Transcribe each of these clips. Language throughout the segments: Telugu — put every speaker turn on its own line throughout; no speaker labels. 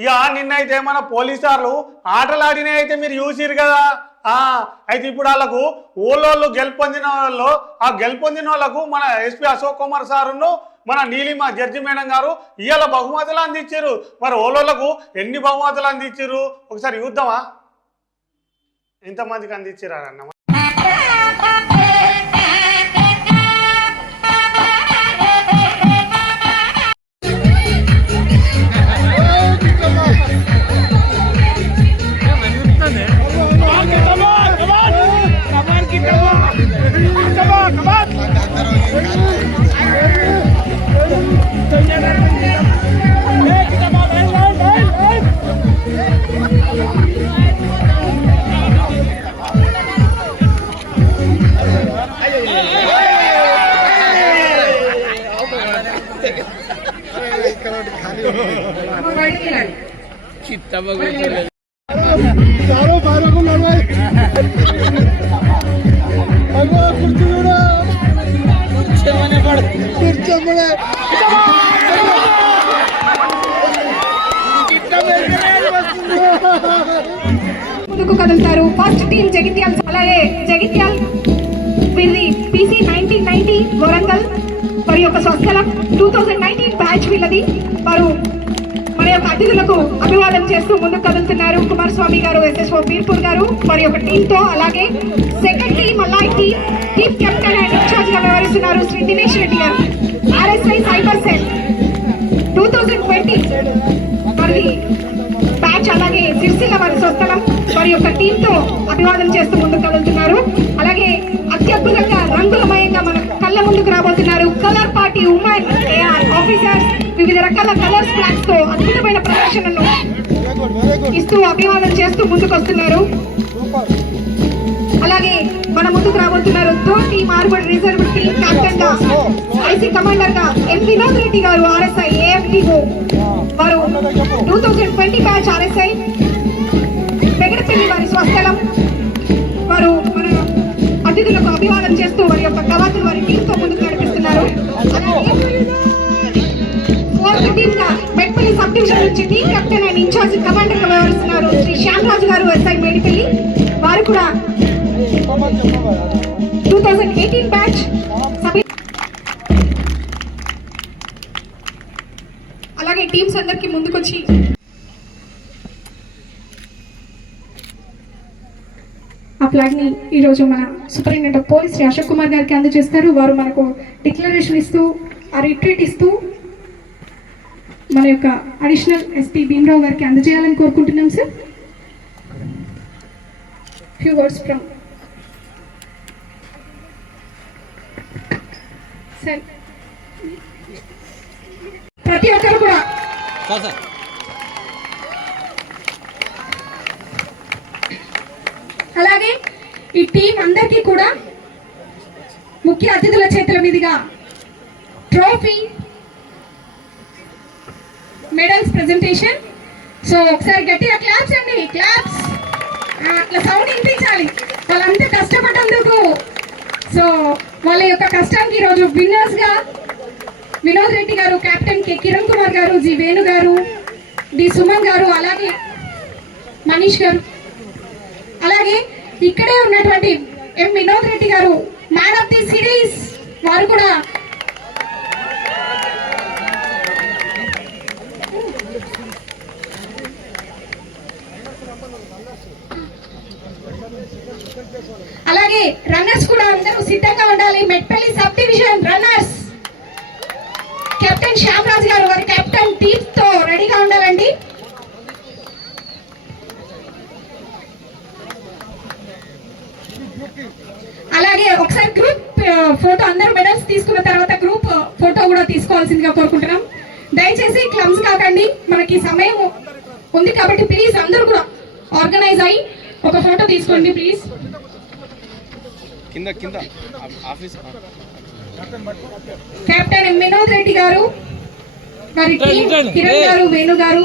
ఇక నిన్నైతే మన పోలీసార్లు ఆటలాడినే అయితే మీరు చూసిరు కదా. అయితే ఇప్పుడు వాళ్ళకు ఊళ్ళోళ్ళు గెలుపొందిన వాళ్ళు ఆ గెలుపొందిన వాళ్ళకు మన ఎస్పీ అశోక్ కుమార్ సారును మన నీలిమ జడ్జి మేడం గారు ఇవాళ బహుమతులు అందించారు మరి ఓలోళ్ళకు ఎన్ని బహుమతులు అందించారు ఒకసారి చూద్దామా? ఎంతమందికి అందించారా అన్న?
चारों पैरों को लड़वाई भगवान कुर्सी उड़ा कुर्सी बड़े
ముందుకు కదులుతారు ఫస్ట్ టీం జగిత్యాల్ అలాగే జగిత్యాల్ వీరిది పీసీ నైన్టీన్ నైన్టీ వరంగల్ వారి యొక్క స్వస్థలం టూ థౌజండ్ నైన్టీన్ బ్యాచ్ వీళ్ళది వారు మన యొక్క అతిథులకు అభివాదం చేస్తూ ముందుకు కదులుతున్నారు కుమారస్వామి గారు ఎస్ఎస్ఓ పీర్పూర్ గారు వారి యొక్క టీమ్తో అలాగే సెకండ్ టీం అల్లాయ్ టీం టీమ్ కెప్టెన్ అండ్ ఇన్ఛార్జ్గా వ్యవహరిస్తున్నారు శ్రీ దినేష్ రెడ్డి గారు. RSI cyber cell two thousand twenty మరి బ్యాచ్ అలాగే సిరిసిల్ల వారి స్వస్థలం వారి యొక్క టీమ్తో అభివాదం చేస్తూ ముందుకు కదులుతున్నారు. అలాగే అత్యద్భుతంగా రంగులమయంగా మన కళ్ళ ముందుకు రాబోతున్నారు. కలర్ పార్టీ ఉమెన్ ఆఫీసర్స్ వివిధ రకాల కలర్స్ ఫ్లాగ్స్తో అద్భుతమైన ప్రదర్శనను ఇస్తూ అభివాదం చేస్తూ
ముందుకొస్తున్నారు.
అలాగే మన ముందుకు రాబోతున్నారు తో టీమ్ రిజర్వ్ టీమ్ క్యాప్టెన్గా ఐసీ కమాండర్గా ఎం వినోద్ రెడ్డి గారు ఆర్ఎస్ఐ ఏఎఫ్టీఓ వారు two thousand twenty batch RSI Pegadapalli వారి స్వస్థలం వారు మన అతిథులకు అభివాదం చేస్తూ వారి యొక్క కవాతులు వారి టీంతో సెకండ్గా మెట్పల్లి సబ్ డివిజన్ వచ్చింది కెప్టెన్ అండ్ ఇన్ఛార్జ్ కమాండర్గా వ్యవహరిస్తున్నారు శ్రీ శ్యామరాజు గారు వస్తాయి మేడిపల్లి. వారు కూడా టూ థౌజండ్ ఎయిటీన్ బ్యాచ్ అలాగే టీమ్స్ అందరికి ముందుకొచ్చి ఆ ఫ్లాగ్ని ఈరోజు మన superintendent of police Shri Ashok Kumar గారికి అందజేస్తారు. వారు మనకు డిక్లరేషన్ ఇస్తూ ఆ రిట్రీట్ ఇస్తూ మన యొక్క అడిషనల్ ఎస్పీ భీమరావు గారికి అందజేయాలని కోరుకుంటున్నాం sir few words from sir ప్రతి ఒక్కరు కూడా అలాగే ఈ టీం అందరికీ కూడా ముఖ్య అతిథుల చేతుల మీదుగా ట్రోఫీ మెడల్స్ ప్రెజెంటేషన్ సో ఒకసారి గట్టిగా క్లాప్స్ అండి క్లాప్స్ అట్లా సౌండ్ వినిపించాలి. వాళ్ళంతా కష్టపడ్డందుకు. సో వాళ్ళ యొక్క కష్టానికి ఈరోజు విన్నర్స్గా వినోద్ రెడ్డి గారు కెప్టెన్ కె కిరణ్ కుమార్ గారు జి వేణు గారు డి సుమన్ గారు అలాగే మనీష్ గారు. అలాగే ఇక్కడే ఉన్నటువంటి ఎం వినోద్ రెడ్డి గారు మ్యాన్ ఆఫ్ ది సిరీస్ వారు కూడా అలాగే రన్నర్స్ కూడా అందరూ సిద్ధంగా ఉండాలి. Metpally sub division runners. Captain Shyamraj గారు వారి కెప్టెన్ టీమ్తో రెడీగా ఉండాలండి. అలాగే ఒకసారి గ్రూప్ ఫోటో అందరూ మెడల్స్ తీసుకున్న తర్వాత గ్రూప్ ఫోటో కూడా తీసుకోవాల్సిందిగా కోరుకుంటున్నాం. దయచేసి క్లమ్స్ కాకండి. మనకి సమయం ఉంది కాబట్టి ప్లీజ్ అందరూ కూడా ఆర్గనైజ్ అయ్యి ఒక ఫోటో తీసుకోండి ప్లీజ్.
కింద కింద. ఆఫీస్
కెప్టెన్ వినోద్ రెడ్డి గారు వారి టీం కిరణ్ గారు వేణు గారు.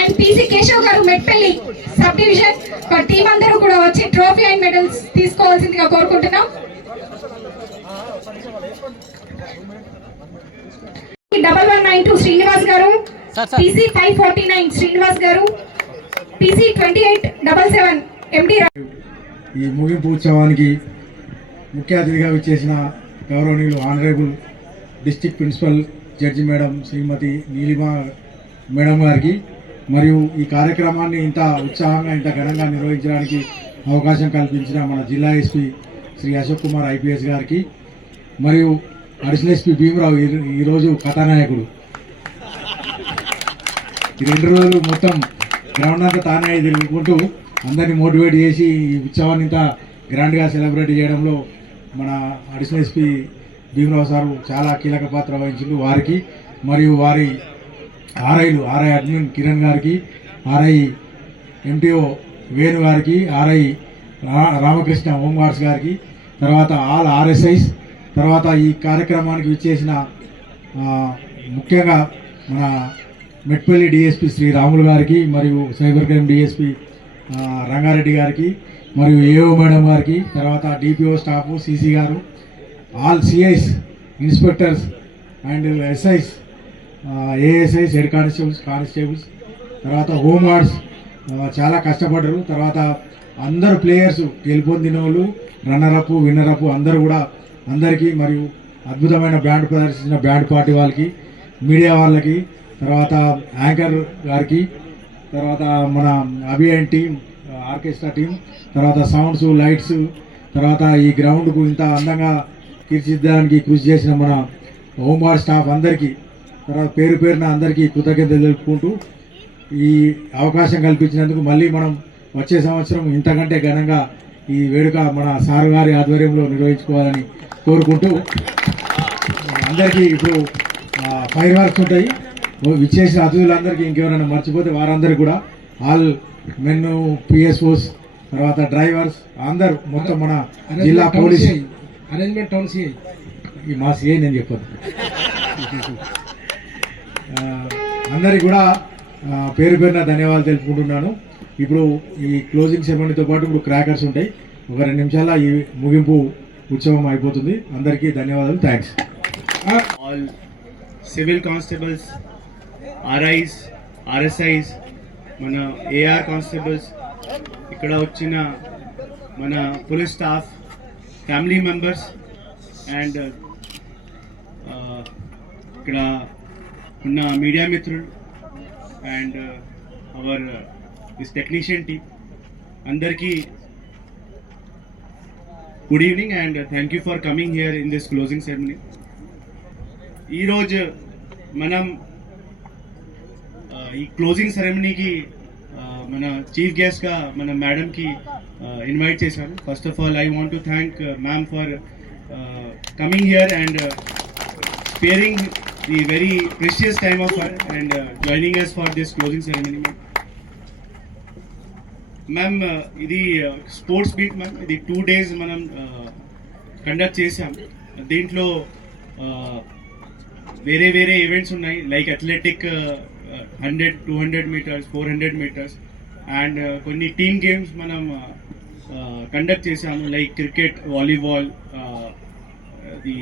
అండ్ పిసి కేశవ్ గారు మెట్పల్లి సబ్ డివిజన్. వారి టీం అందరూ కూడా వచ్చి ట్రోఫీ అండ్ మెడల్స్ తీసుకోవాల్సిందిగా కోరుకుంటున్నాం. Double one nine two Srinivas గారు PC five forty nine Srinivas గారు PC twenty eight double seven MD
ఈ ముగింపు ఉత్సవానికి ముఖ్య అతిథిగా విచ్చేసిన గౌరవనీయులు honourable district principal judge madam Shrimati Neelima madam గారికి మరియు ఈ కార్యక్రమాన్ని ఇంత ఉత్సాహంగా ఇంత ఘనంగా నిర్వహించడానికి అవకాశం కల్పించిన మన జిల్లా ఎస్పీ శ్రీ అశోక్ కుమార్ ఐపీఎస్ గారికి మరియు అడిషనల్ ఎస్పీ భీమరావు ఈ- ఈరోజు కథానాయకుడు. ఈ రెండు రోజులు మొత్తం గ్రౌండ్ అంతా తానే తిరుగుకుంటూ అందరినీ మోటివేట్ చేసి ఈ ఉత్సవాన్ని ఇంత గ్రాండ్గా సెలబ్రేట్ చేయడంలో మన అడిషనల్ ఎస్పీ భీమరావు సారు చాలా కీలక పాత్ర వహించిండు వారికి మరియు వారి ఆర్ఐలు ఆర్ఐ అడ్మిన్ కిరణ్ గారికి ఆర్ఐ ఎంటీఓ వేణు గారికి ఆర్ఐ రా- రామకృష్ణ హోంగార్డ్స్ గారికి తర్వాత ఆల్ ఆర్ఎస్ఐస్ తర్వాత ఈ కార్యక్రమానికి విచ్చేసిన ముఖ్యంగా మన మెట్పల్లి డిఎస్పి శ్రీ రాములు గారికి మరియు సైబర్ క్రైమ్ డిఎస్పి రంగారెడ్డి గారికి మరియు ఏఓ మేడం గారికి తర్వాత డిపిఓ స్టాఫ్ సిసి గారు all CIs inspectors and SIs ASIs head constables constables తర్వాత హోమ్ గార్డ్స్ చాలా కష్టపడ్డారు. తర్వాత అందరు ప్లేయర్స్ గెలుపొందిన వాళ్ళు రన్నరప్ విన్నరప్ అందరు అందరూ కూడా అందరికీ మరియు అద్భుతమైన బ్యాండ్ ప్రదర్శించిన బ్యాండ్ పార్టీ వాళ్ళకి మీడియా వాళ్ళకి తర్వాత యాంకర్ గారికి తర్వాత మన అభియన్ టీం ఆర్కెస్ట్రా టీం తర్వాత సౌండ్స్ లైట్స్ తర్వాత ఈ గ్రౌండ్కు ఇంత అందంగా తీర్చిదిద్దడానికి కృషి చేసిన మన హోంగార్డ్ స్టాఫ్ అందరికీ తర్వాత పేరు పేరున అందరికీ కృతజ్ఞతలు తెలుపుకుంటూ ఈ అవకాశం కల్పించినందుకు మళ్ళీ మనం వచ్చే సంవత్సరం ఇంతకంటే ఘనంగా ఈ వేడుక మన సార్ గారి ఆధ్వర్యంలో నిర్వహించుకోవాలని కోరుకుంటూ అందరికీ ఇప్పుడు ఫైర్ వర్క్స్ ఉంటాయి. విచ్చేసిన అతిథులందరికీ ఇంకెవరైనా మర్చిపోతే వారందరికీ కూడా ఆల్ మెన్ పిఎస్ఓస్ తర్వాత డ్రైవర్స్ అందరూ మొత్తం మన జిల్లా పోలీస్.
అరేంజ్మెంట్ టౌన్ సిఐ
ఈ మా సిఐ నేను చెప్పదు అందరికి కూడా పేరు పేరున ధన్యవాదాలు తెలుపుకుంటున్నాను. ఇప్పుడు ఈ క్లోజింగ్ సెరమనీతో పాటు ఇప్పుడు క్రాకర్స్ ఉంటాయి. ఒక రెండు నిమిషాల ఈ ముగింపు ఉత్సవం అయిపోతుంది. అందరికీ ధన్యవాదాలు. Thanks
all civil constables, RIs RSIs మన ఏఆర్ కానిస్టేబుల్స్ ఇక్కడ వచ్చిన మన police staff family members and ఇక్కడ ఉన్న మీడియా మిత్రులు and our this technician team అందరికీ good evening and thank you for coming here in this closing ceremony. ఈరోజు మనం ఈ క్లోజింగ్ సెరమనీకి మన చీఫ్ గెస్ట్గా మన మేడంకి ఇన్వైట్ చేశాను first of all I want to thank ma'am for coming here and sparing the very precious time of and joining us for this closing ceremony ma'am ma'am ఇది స్పోర్ట్స్ బీట్ మ్యామ్ ఇది టూ డేస్ మనం కండక్ట్ చేసాం దీంట్లో వేరే వేరే ఈవెంట్స్ ఉన్నాయి. Like athletic hundred two hundred metres four hundred metres. And uh, కొన్ని టీమ్ గేమ్స్ మనం uh, uh, కండక్ట్ చేసాము like cricket volleyball the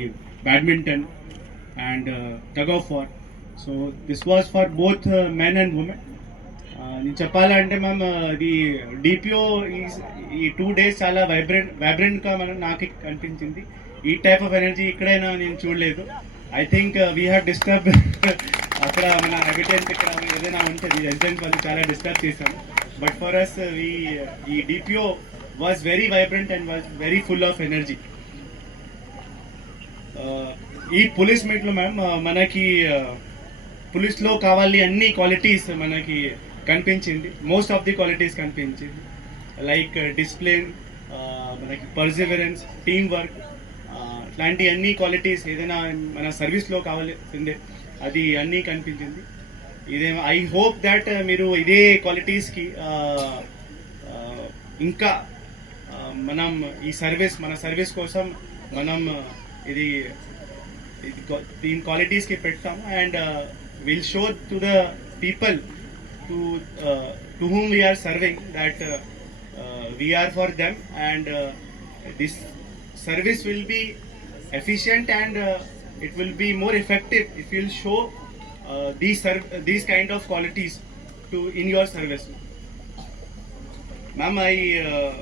badminton and tug of war so this was for both men and women నేను చెప్పాలంటే మ్యామ్ ఇది డిపిఓ ఈ టూ డేస్ చాలా వైబ్రెంట్ వైబ్రెంట్గా మనం నాకు అనిపించింది ఈ టైప్ ఆఫ్ ఎనర్జీ ఇక్కడైనా నేను చూడలేదు. I think we have disturb అక్కడ మన హ్యాబిటెంట్ ఇక్కడ ఏదైనా ఉంటే రెసిడెంట్ వాళ్ళు చాలా డిస్టర్బ్ చేశాం బట్ ఫర్ అస్ ఈ DPO was very vibrant and was very full of energy ఈ పోలీస్ మీట్లో మ్యామ్ మనకి uh, పోలీస్లో కావాలి అన్ని క్వాలిటీస్ మనకి కనిపించింది. మోస్ట్ ఆఫ్ ది క్వాలిటీస్ కనిపించింది. లైక్ డిసిప్లిన్ uh, uh, మనకి పర్సివరెన్స్ టీమ్ వర్క్ ఇట్లాంటి అన్ని క్వాలిటీస్ ఏదైనా మన సర్వీస్లో కావాల్సిందే. అది అన్నీ కనిపించింది. ఇదే ఐ హోప్ దట్ మీరు ఇదే క్వాలిటీస్కి uh, uh, ఇంకా uh, మనం ఈ సర్వీస్ మన సర్వీస్ కోసం మనం ఇది ఇది దీని క్వాలిటీస్కి పెడతాం. And will show to the people to to whom we are serving that we are for them and this service will be efficient and it will be more effective if you'll show uh, these these kind of qualities to in your service. Ma'am, I uh,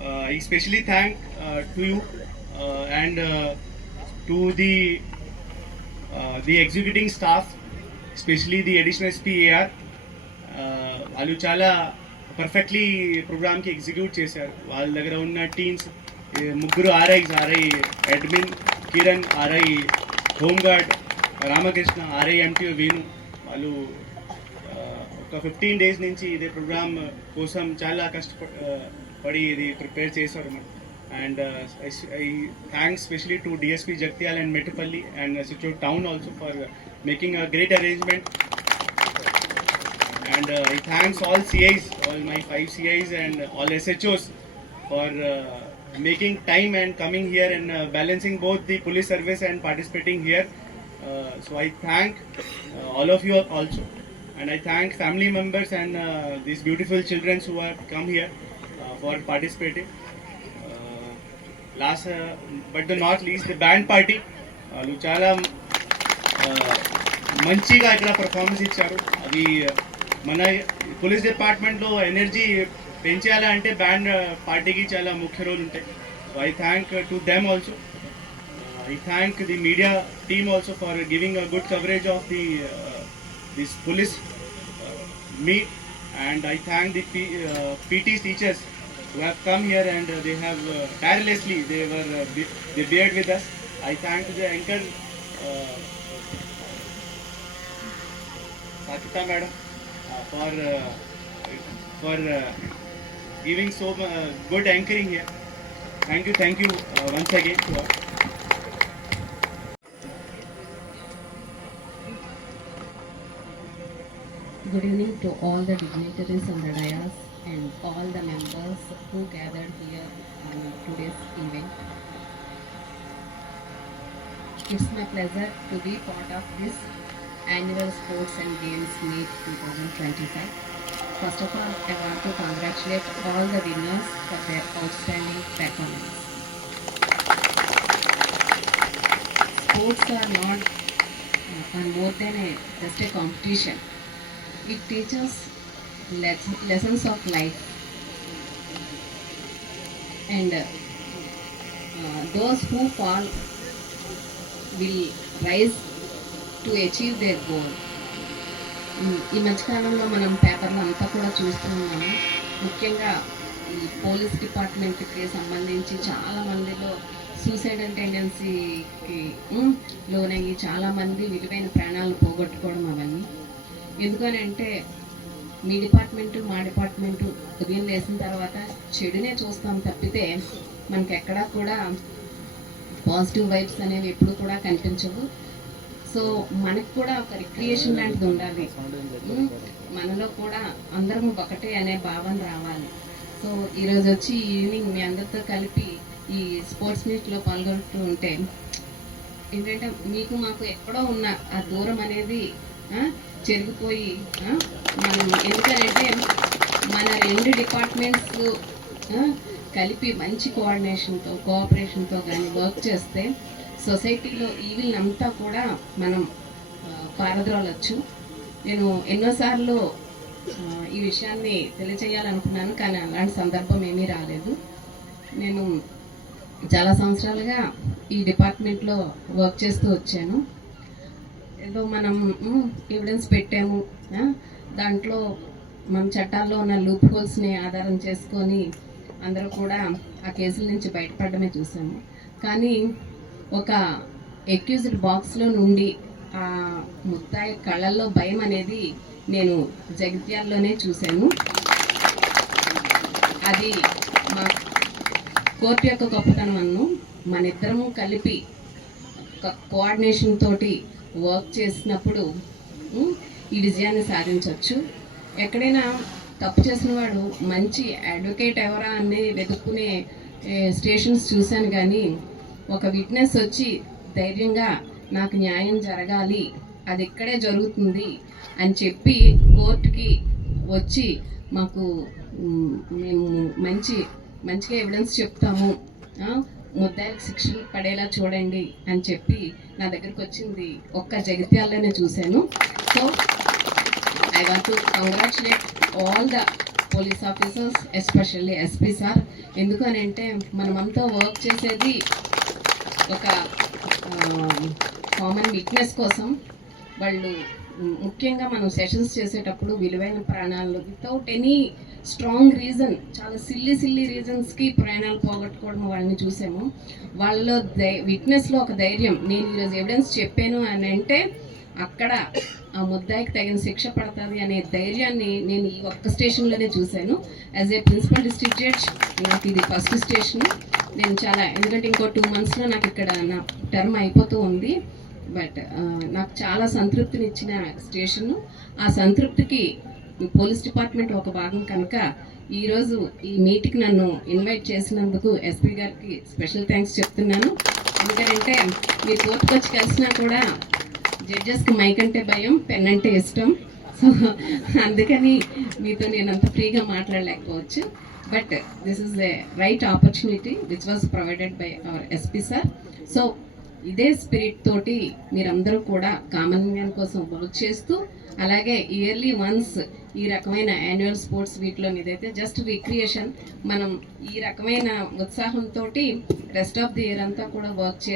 uh, I especially thank uh, to you uh, and uh, to the uh, the executing staff, especially the additional SPAR. వాళ్ళు చాలా పర్ఫెక్ట్లీ ప్రోగ్రామ్కి ఎగ్జిక్యూట్ చేశారు వాళ్ళ దగ్గర ఉన్న టీమ్స్ ముగ్గురు RIs RI admin Kiran RI home guard Ramakrishna RI MT Venu వాళ్ళు ఒక ఫిఫ్టీన్ డేస్ నుంచి ఇదే ప్రోగ్రామ్ కోసం చాలా కష్టపడి ఇది ప్రిపేర్ చేశారు మనం and I thanks specially to DSP Jagtial and Metpally and సిచూర్ town also for making a great arrangement. And I thanks all CIs all my five CIs and all SHOs for making time and coming here and uh, balancing both the police service and participating here. Uh, so I thank uh, all of you also, and I thank family members and uh, these beautiful children who have come here uh, for participating. Uh, last, uh, but the not least, the band party. వాళ్ళు చాలా ఆ, మంచిగా ఇక్కడ పర్ఫార్మెన్స్ ఇచ్చారు అది మన పోలీస్ డిపార్ట్మెంట్లో ఎనర్జీ పెంచాలా అంటే బ్యాండ్ పార్టీకి చాలా ముఖ్య రోల్ ఉంటాయి. I thank to them also I thank the media team also for giving a good coverage of the this police meet and I thank the PT teachers who have come here and they have tirelessly they were they bared with us I thank the anchor Sakitha madam for for giving so uh, good anchoring here. Thank you, thank you uh, once again to all.
Good evening to all the dignitaries on the dais and all the members who gathered here on today's event. It's my pleasure to be part of this annual Sports and Games Meet 2025. First of all, I want to congratulate all the winners for their outstanding performance. Sports are not uh, more than a just a competition. It teaches les- lessons of life. And uh, uh, those who fall will rise to achieve their goal. ఈ మధ్యకాలంలో మనం పేపర్లో అంతా కూడా చూస్తూ ఉన్నాము ముఖ్యంగా ఈ పోలీస్ డిపార్ట్మెంట్కి సంబంధించి చాలా మందిలో సూసైడల్ టెండెన్సీకి లోనయ్యి చాలామంది విలువైన ప్రాణాలు పోగొట్టుకోవడం అవన్నీ. ఎందుకని అంటే మీ డిపార్ట్మెంటు మా డిపార్ట్మెంటు ఉదయం లేసిన తర్వాత చెడునే చూస్తాం తప్పితే మనకి ఎక్కడా కూడా పాజిటివ్ వైబ్స్ అనేవి ఎప్పుడు కూడా కనిపించవు. సో మనకు కూడా ఒక రిక్రియేషన్ లాంటిది ఉండాలి. మనలో కూడా అందరం ఒకటే అనే భావన రావాలి. సో ఈరోజు వచ్చి ఈవినింగ్ మీ అందరితో కలిపి ఈ స్పోర్ట్స్ మీట్లో పాల్గొంటూ ఉంటే ఏంటంటే మీకు మాకు ఎక్కడో ఉన్న ఆ దూరం అనేది చెరిగిపోయి మనం ఎందుకంటే మన రెండు డిపార్ట్మెంట్స్ కలిపి మంచి కోఆర్డినేషన్తో కోఆపరేషన్తో కానీ వర్క్ చేస్తే సొసైటీలో ఈవిల్ అంతా కూడా మనం ఆ, పారద్రోలొచ్చు. నేను ఎన్నోసార్లు ఈ విషయాన్ని తెలియచేయాలనుకున్నాను కానీ అలాంటి సందర్భం ఏమీ రాలేదు. నేను చాలా సంవత్సరాలుగా ఈ డిపార్ట్మెంట్లో వర్క్ చేస్తూ వచ్చాను. ఏదో మనం ఎవిడెన్స్ పెట్టాము దాంట్లో మన చట్టాల్లో ఉన్న లూప్ హోల్స్ని ఆధారం చేసుకొని అందరూ కూడా ఆ కేసుల నుంచి బయటపడమే చూసాము. కానీ ఒక ఎక్యూజ్డ్ బాక్స్లో నుండి ఆ ముత్తాయి కళ్ళల్లో భయం అనేది నేను జగిత్యాల్లోనే చూశాను. అది మా కోర్టు యొక్క గొప్పతనం అన్ను. మన ఇద్దరము కలిపి కోఆర్డినేషన్ తోటి వర్క్ చేసినప్పుడు ఈ విజయాన్ని సాధించవచ్చు ఎక్కడైనా తప్పు చేసిన వాడు మంచి అడ్వకేట్ ఎవరా అనే వెతుక్కునే స్టేషన్స్ చూశాను కానీ ఒక విట్నెస్ వచ్చి ధైర్యంగా నాకు న్యాయం జరగాలి అది ఇక్కడే జరుగుతుంది అని చెప్పి కోర్టుకి వచ్చి మాకు మేము మంచి మంచిగా ఎవిడెన్స్ చెప్తాము. ఆ, ముద్దాయిలకు శిక్షలు పడేలా చూడండి అని చెప్పి నా దగ్గరకు వచ్చింది. ఒక్క జగిత్యాలనే చూశాను. So I want to congratulate all the police officers especially SP sir ఎందుకు అని అంటే మనమంతా వర్క్ చేసేది ఒక కామన్ వీక్నెస్ కోసం వాళ్ళు ముఖ్యంగా మనం సెషన్స్ చేసేటప్పుడు విలువైన ప్రాణాలు వితౌట్ ఎనీ స్ట్రాంగ్ రీజన్ చాలా సిల్లి సిల్లి రీజన్స్కి ప్రాణాలు పోగొట్టుకోవడం వాళ్ళని చూసాము. వాళ్ళలో దై విట్నెస్లో ఒక ధైర్యం నేను ఈరోజు ఎవిడెన్స్ చెప్పాను అని అంటే అక్కడ ఆ ముద్దాయికి తగిన శిక్ష పడుతుంది అనే ధైర్యాన్ని నేను ఈ ఒక్క స్టేషన్లోనే చూశాను. As a principal district judge నాకు ఇది ఫస్ట్ స్టేషన్ నేను చాలా ఎందుకంటే ఇంకో టూ మంత్స్లో నాకు ఇక్కడ నా టర్మ్ అయిపోతూ ఉంది. బట్ నాకు చాలా సంతృప్తినిచ్చిన స్టేషన్ ఆ సంతృప్తికి పోలీస్ డిపార్ట్మెంట్ ఒక భాగం కనుక ఈరోజు ఈ మీటింగ్ నన్ను ఇన్వైట్ చేసినందుకు ఎస్పీ గారికి స్పెషల్ థ్యాంక్స్ చెప్తున్నాను. ఎందుకంటే మీరు కోర్టుకొచ్చి కలిసినా కూడా జడ్జెస్కి మైక్ అంటే భయం పెన్ అంటే ఇష్టం. సో అందుకని మీతో నేను అంత ఫ్రీగా మాట్లాడలేకపోవచ్చు. But this is the right opportunity which was provided by our SP sir so ఇదే స్పిరిట్ తోటి మీరందరూ కూడా కామన్ మ్యాన్ కోసం వర్క్ చేస్తూ అలాగే ఇయర్లీ వన్స్ ఈ రకమైన యాన్యువల్ స్పోర్ట్స్ వీటిలో ఇదైతే జస్ట్ రిక్రియేషన్ మనం ఈ రకమైన ఉత్సాహంతో రెస్ట్ ఆఫ్ ది ఇయర్ అంతా కూడా వర్క్ చేసి